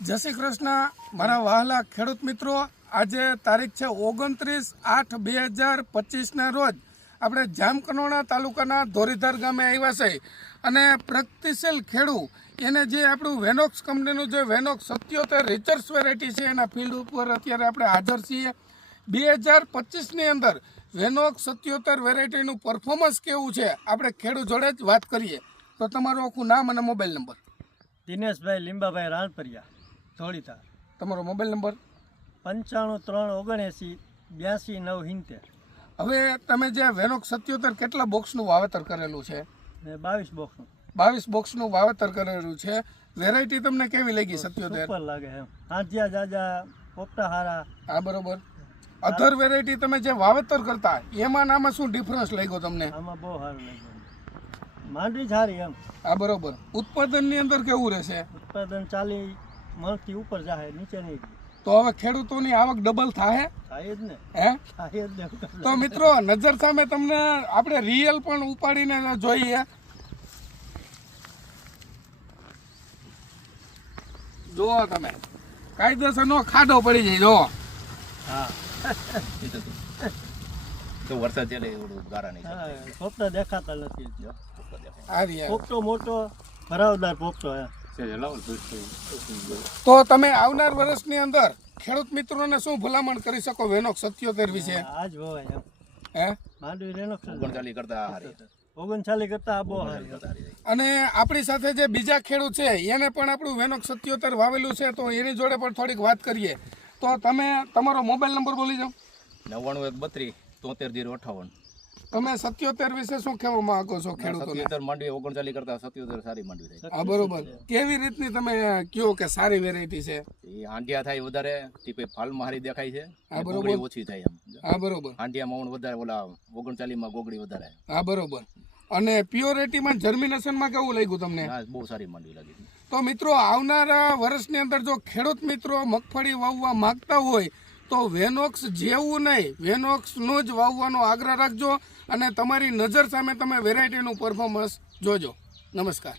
જય શ્રી કૃષ્ણ મારા વહાલા ખેડૂત મિત્રો, આજે તારીખ છે 29/8/2025ના રોજ આપણે જામકંડોરણા તાલુકાના ધોરીધર ગામે આવ્યા છે અને પ્રગતિશીલ ખેડૂત એને જે આપણું વેનોક્સ કંપનીનું જે વેનોક્સ 77 રિસર્ચ વેરાયટી છે એના ફિલ્ડ ઉપર અત્યારે આપણે હાજર છીએ। 2025ની અંદર વેનોક્સ 77 વેરાયટીનું પરફોર્મન્સ કેવું છે આપણે ખેડૂત જોડે જ વાત કરીએ। તો તમારું આખું નામ અને મોબાઈલ નંબર। દિનેશભાઈ લીંબાભાઈ રાણપરિયા ધોળીધાર। તમારો મોબાઈલ નંબર 9537822970। હવે તમે જે વેનોક્સ 77 કેટલા બોક્સનું વાવેતર કરેલું છે? 22 બોક્સનું। 22 બોક્સનું વાવેતર કરેલું છે। વેરાયટી તમને કેવી લાગી 77? સુપર લાગે એમ, હાંજિયા જાજા પોપટા હારા। હા બરોબર। અધર વેરાયટી તમે જે વાવેતર કરતા એમાં નામાં શું ડિફરન્સ લાગ્યો તમને? આમાં બહુ સારું લાગ્યું, માંડવી સારી એમ। હા બરોબર। ઉત્પાદનની અંદર કેવું રહેશે? ઉત્પાદન 40 મણથી ઉપર જાય, નીચે નહીં। તો હવે ખેડૂતોની આવક ડબલ થાય થાય જ ને, હે? થાય જ ને। તો મિત્રો નજર સામે તમને આપણે રિયલ પણ ઉપાડીને જોઈએ। જુઓ તમે, કાયદેસરનો ખાડો પડી જાય। જુઓ હા, તો વરસાદ ચાલે એવડું ગારા નહીં હા, પોપટા દેખાતા નથી। આ રહ્યા। પોપટો મોટો ભરાવદાર પોપટો હે। તો તમે આવનાર વર્ષની અંદર ખેડૂત મિત્રોને શું ભલામણ કરી શકો વેનોક્સ 77 વિશે? આજ હોવાય એમ, હે? માંડવી રેનોક્સ 39 કરતા હારી 39 કરતા આ બહુ સારી। અને આપણી સાથે જે બીજા ખેડૂત છે એને પણ આપણું વેનોક્સ 77 વાવેલું છે, તો એની જોડે પણ થોડીક વાત કરીએ। તો તમે તમારો મોબાઈલ નંબર બોલી જાઓ। 9132 73058। તમે 77 વિશે શું કહેવા માંગો છો ખેડૂતોને? 77 માંડવી 39 કરતા 77 સારી માંડવી થાય। હા બરોબર। કેવી રીતની તમે કહો કે સારી વેરાયટી છે? એ હાંડિયા થાય વધારે, ટીપે ફાલમાં હારી દેખાય છે, હા બરોબર। ગોગળી ઓછી થાય એમ। હા બરોબર। હાંડિયા માઉણ વધારે, ઓલા 39 માં ગોગળી વધારે। હા બરોબર। અને પ્યોરિટીમાં જર્મિનેશનમાં કેવું લાગ્યું તમને? હા, બહુ સારી માંડવી લાગી। તો મિત્રો આવનારા વર્ષની અંદર જો ખેડૂત મિત્રો મગફળી વાવવા માંગતા હોય તો વેનોક્સ જેવું નહીં, વેનોક્સનું જ વાવવાનો આગ્રહ રાખજો અને તમારી નજર સામે તમે વેરાયટીનું પરફોર્મન્સ જોજો। નમસ્કાર।